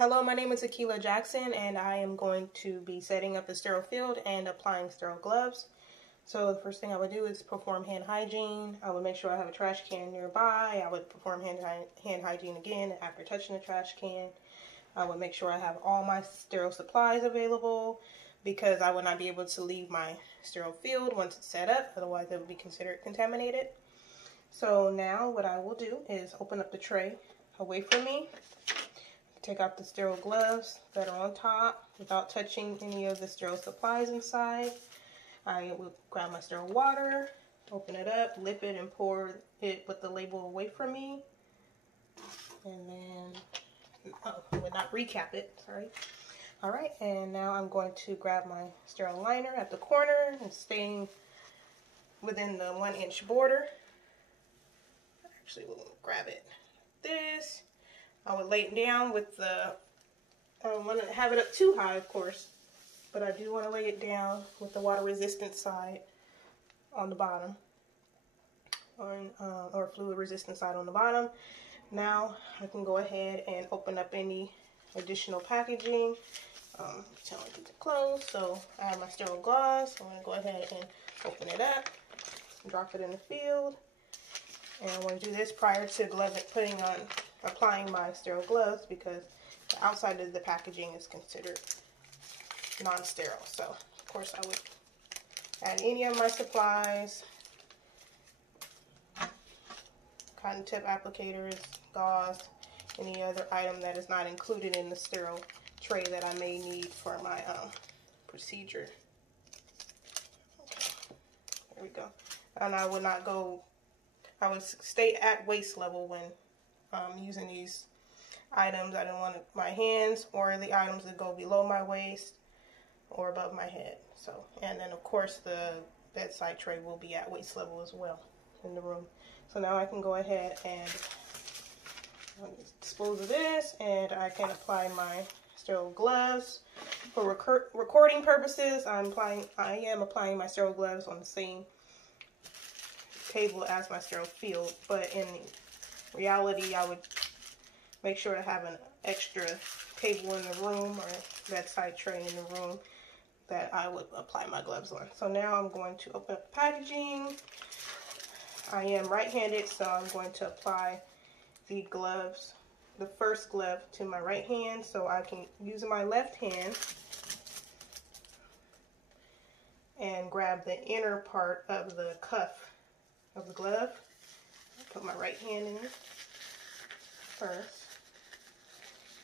Hello, my name is Akila Jackson, and I am going to be setting up the sterile field and applying sterile gloves. So the first thing I would do is perform hand hygiene. I would make sure I have a trash can nearby. I would perform hand hygiene again after touching the trash can. I would make sure I have all my sterile supplies available because I would not be able to leave my sterile field once it's set up, otherwise it would be considered contaminated. So now what I will do is open up the tray away from me. Take out the sterile gloves that are on top without touching any of the sterile supplies inside. I will grab my sterile water, open it up, lip it, and pour it with the label away from me. And then, I would not recap it, sorry. All right, and now I'm going to grab my sterile liner at the corner and staying within the 1-inch border. Actually, we'll grab it like this. I would lay it down with the, I don't want to have it up too high, of course, but I do want to lay it down with the water resistant side on the bottom, or fluid resistant side on the bottom. Now I can go ahead and open up any additional packaging. Telling it to close, so I have my sterile gauze. So I'm going to go ahead and open it up, drop it in the field, and I want to do this prior to applying my sterile gloves because the outside of the packaging is considered non-sterile. So of course I would add any of my supplies, cotton tip applicators, gauze, any other item that is not included in the sterile tray that I may need for my procedure. Okay, there we go. And I would stay at waist level when using these items. I don't want my hands or the items that go below my waist or above my head. So, and then of course the bedside tray will be at waist level as well in the room. So now I can go ahead and dispose of this, and I can apply my sterile gloves. For recording purposes, I am applying my sterile gloves on the same table as my sterile field, but in reality I would make sure to have an extra table in the room or bedside tray in the room that I would apply my gloves on. So now I'm going to open up the packaging. I am right-handed, so I'm going to apply the gloves, the first glove to my right hand, so I can use my left hand and grab the inner part of the cuff of the glove. Put my right hand in first,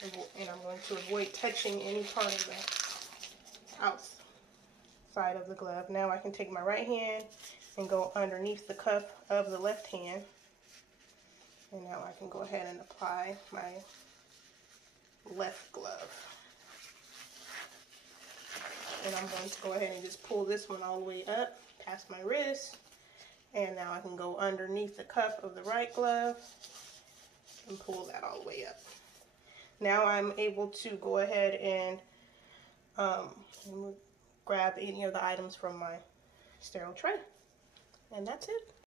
and I'm going to avoid touching any part of the outside of the glove. Now I can take my right hand and go underneath the cuff of the left hand, and now I can go ahead and apply my left glove. And I'm going to go ahead and just pull this one all the way up past my wrist. And now I can go underneath the cuff of the right glove and pull that all the way up. Now I'm able to go ahead and grab any of the items from my sterile tray. And that's it.